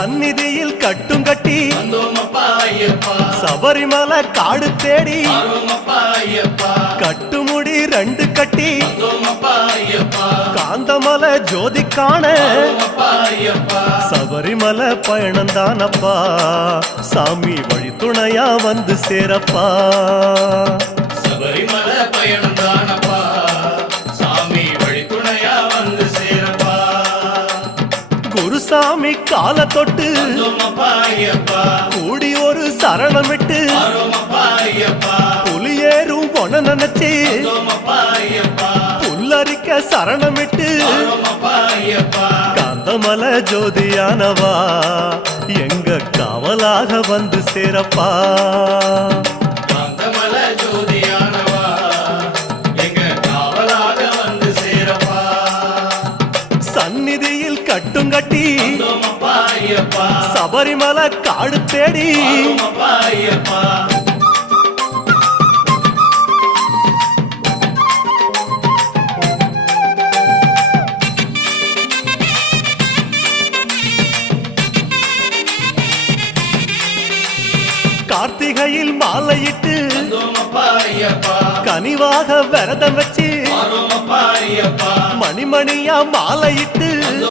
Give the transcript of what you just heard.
சந்நிதியில் கட்டும் கட்டி சபரிமலை காடு தேடி கட்டுமுடி 2 கட்டி காந்தமலை ஜோதி காண சபரிமலை பயணந்தானப்பா சாமி வழி துணையா வந்து சேரப்பா சபரிமலை பயணந்தானப்பா சாமி வழி துணையா வந்து சேரப்பா குருசாமி கால தொட்டு கூடி ஒரு சரணமிட்டு புலியேறும் பொன நினைச்சு புல்லரிக்க சரணமிட்டு காந்தமலை ஜோதியானவா எங்க காவலாக வந்து சேரப்பா காந்தமலை ஜோதியானவா எங்க காவலாக வந்து சேரப்பா சந்நிதியில் கட்டும் கட்டி சபரிமலை காடு தேடி கார்த்திகையில் மாலையிட்டு கனிவாக விரதம் வச்சு மணிமணியா மாலையிட்டு